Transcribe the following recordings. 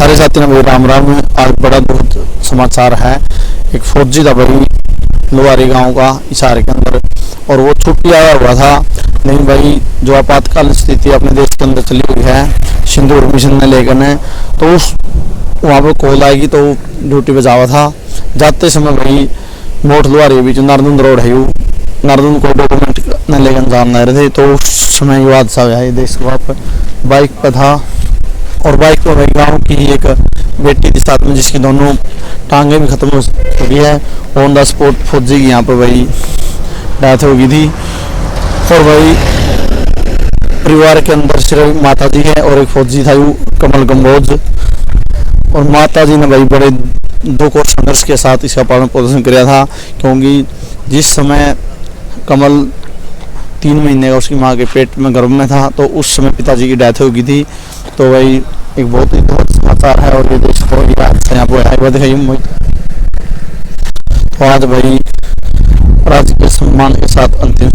सारे साथी ने भाई राम राम। आज बड़ा दुखद समाचार है। एक फौजी था भाई लुवारी गांव का इशारे के अंदर, और वो छुट्टी आया हुआ था। लेकिन भाई जो आपातकालीन स्थिति अपने देश के अंदर चली हुई है सिंदूर मिशन ने लेकर ने, तो उस वहाँ पर कॉल आएगी तो ड्यूटी पे जावा था। जाते समय भाई मोट लुवारी बीच नारदुंद रोड है, नारदुंद को डॉक्यूमेंट न लेकर जाना रहे थे, तो उस समय ये हादसा हुआ। ये देश को बाइक पर था और बाइक पर भाई गाँव की एक बेटी थी साथ में, जिसकी दोनों टांगे भी खत्म हो चुकी है। ऑन द स्पॉट फौजी की यहाँ पर भाई डेथ हो गई थी। और भाई परिवार के अंदर सिर्फ माता जी है और एक फौजी था कमल कम्बोज, और माता जी ने भाई बड़े दुख और संघर्ष के साथ इसका पालन पोषण किया था, क्योंकि जिस समय कमल 3 महीने का उसकी माँ के पेट में गर्भ में था, तो उस समय पिताजी की डेथ हो गई थी। तो भाई एक बहुत ही दुखद समाचार है, और ये देश को यहाँ पर दिखाई। तो आज भाई राजकीय सम्मान के साथ अंतिम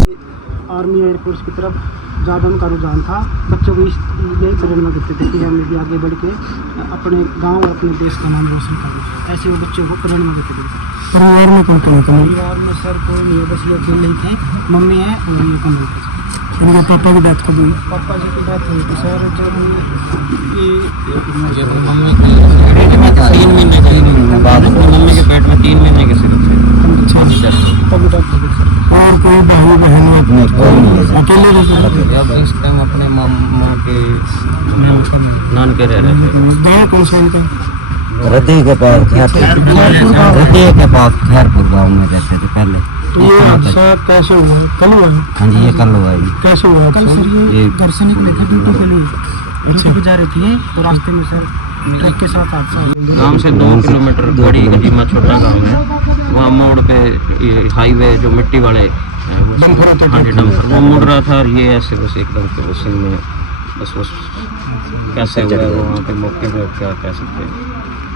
आर्मी एयरफोर्स की तरफ ज़्यादा उनका रुझान था। बच्चों को इस यही प्रेरणा में देते थे कि हम भी आगे बढ़ के अपने गांव और अपने देश का नाम रोशन करें। ऐसे वो बच्चों को प्रेरणा देते थे। परिवार में कौन कौन था? परिवार में सर कोई नहीं है, बस ये अकेले ही थे। मम्मी है और ये कमल है। उनके पापा की बात कब हुई? पापा जी की बात हुई थी सर जब मम्मी 3 महीने के बाद, मम्मी के पेट में 3 महीने के सिर्फ थे। तभी बात हुई सर। और कोई भाई बहन अपने अकेले रहते? अब इस टाइम अपने मामा के नानके रह रहे थे। गाँव कौन सा उनका? रती के पास खैरपुर गाँव में रहते थे पहले। ये हादसा कैसे हुआ? कल हुआ? हाँ जी, ये कल हुआ है। कैसे हुआ? कल सर ये घर से निकले थे ड्यूटी के लिए, ड्यूटी पे जा रहे थे, तो रास्ते में सर ट्रक के साथ हादसा हुआ। गांव से 2 किलोमीटर बड़ी गजीमा छोटा गांव है, वहाँ मोड़ पे ये हाईवे जो मिट्टी वाले डंपर वो मुड़ रहा था, और ये ऐसे बस एकदम क्रॉसिंग में बस कैसे हुआ है वहाँ पे मौके पे, क्या कह सकते हैं।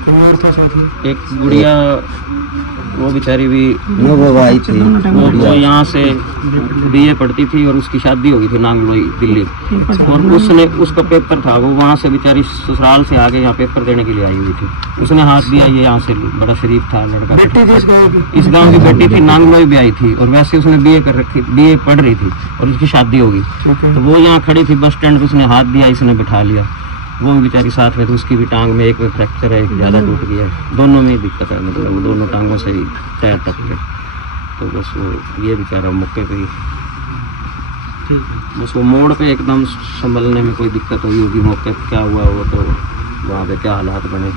था साथ में एक गुड़िया, वो बेचारी भी आई थी, वो यहाँ से बीए पढ़ती थी और उसकी शादी हो गई थी नांगलोई दिल्ली, और उसने उसका पेपर था, वो वहाँ से बेचारी ससुराल से आगे यहाँ पेपर देने के लिए आई हुई थी। उसने हाथ दिया, ये यहाँ से बड़ा शरीफ था लड़का, इस गाँव की बेटी थी, नांगलोई भी आई थी, और वैसे उसने बीए कर रखी, बीए पढ़ रही थी और उसकी शादी होगी। तो वो यहाँ खड़ी थी बस स्टैंड पे, उसने हाथ दिया, इसने बिठा लिया, वो भी बेचारी साथ में, तो उसकी भी टांग में एक में फ्रैक्चर है, एक ज़्यादा टूट गया है, दोनों में ही दिक्कत है, मतलब वो दोनों टांगों से ही पैर टक गए। तो बस वो ये बेचारा मौके पे ही, बस वो मोड़ पे एकदम संभलने में कोई दिक्कत हुई होगी, मौके पे क्या हुआ वो तो वहाँ पे क्या हालात बने।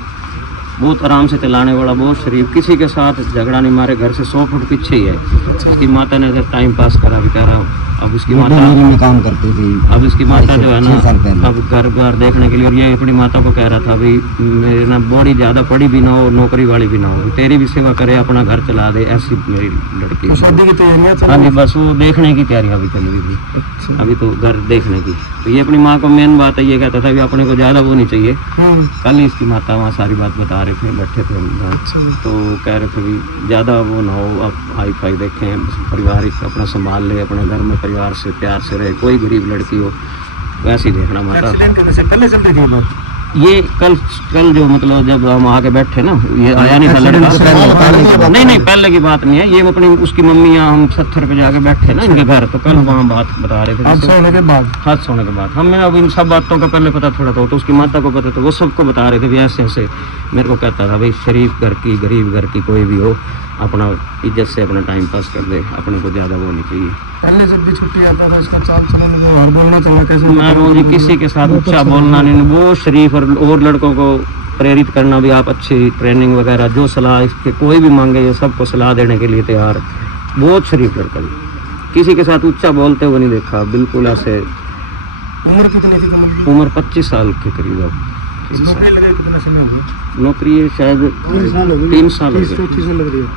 बहुत आराम से चलाने वाला, बहुत शरीफ, किसी के साथ झगड़ा नहीं मारे, घर से 100 फुट पीछे ही है। उसकी माता ने जब टाइम पास करा बेचारा, अब उसकी माता में काम करती थी, अब इसकी माता जो है ना, अब घर बार देखने के लिए, और ये अपनी माता को कह रहा था भाई मेरी ना बॉडी ज़्यादा पड़ी भी ना हो, नौकरी वाली भी ना हो, तेरी भी सेवा करे, अपना घर चला दे, ऐसी मेरी लड़की। शादी की तैयारियां चल हाँ जी, बस वो देखने की तैयारियां अभी चल रही थी, अभी तो घर देखने की। तो ये अपनी माँ को मेन बात है, ये कहता था कि अपने को ज़्यादा वो नहीं चाहिए। कल ही इसकी माता वहाँ सारी बात बता रहे थे, बैठे थे हम, तो कह रहे थे कि ज़्यादा वो ना हो, अब हाई फाई देखें, पारिवारिक अपना संभाल ले, अपने घर में परिवार से प्यार से रहे, कोई गरीब लड़की हो वैसे ही देखना माता। पहले चलती थी लोग, ये कल जो मतलब जब हम आके बैठे ना, ये आया नहीं था लड़का, नहीं पहले की बात नहीं है, ये अपनी उसकी मम्मी यहाँ हम 70 पे जाके बैठे ना इनके घर, तो कल वहाँ बात बता रहे थे हादसा होने के बाद हमें अब इन सब बातों का पहले पता थोड़ा था, तो उसकी माता को पता था, वो सबको बता रहे थे भी ऐसे ऐसे। मेरे को कहता था भाई शरीफ घर की, गरीब घर की कोई भी हो, अपना इज्जत से अपना टाइम पास कर दे, अपने को ज़्यादा वो नहीं चाहिए। पहले जब भी छुट्टी आता था इसका चाल चलन और बोलना चला कैसे? मैं रोज किसी के साथ अच्छा बोलना नहीं, वो शरीफ और लड़कों को प्रेरित करना भी, आप अच्छी ट्रेनिंग वगैरह जो सलाह इसके कोई भी मांगे ये सबको सलाह देने के लिए तैयार, बहुत शरीफ लड़का, किसी के साथ ऊंचा बोलते हुए नहीं देखा, बिल्कुल ऐसे। उम्र कितनी थी? उम्र 25 साल के करीब। अब नौकरी लगे कितना समय हो गया? नौकरी शायद 3 साल हो गए, 3 साल हो गए, 30 साल लग रही है,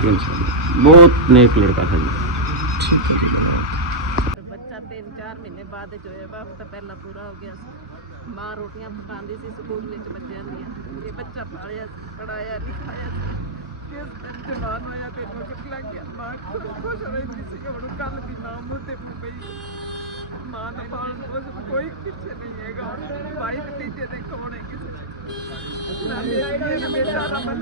3 साल। बहुत नेक लड़का था जी। बच्चा 3-4 महीने बाद जो है वह तो पहला पूरा हो गया। माँ रोटियां पकाती सी स्कूल में बच्चों दियां, ये बच्चा पालिया पढ़ाया लिखाया जवान होया तो नौकरी लग गया। माँ खुश हो रही थी कि हम कल भी माँ मुझे पई माँ का पालन कोई पीछे नहीं है, भाई भतीजे देखो किसी मेरा रमन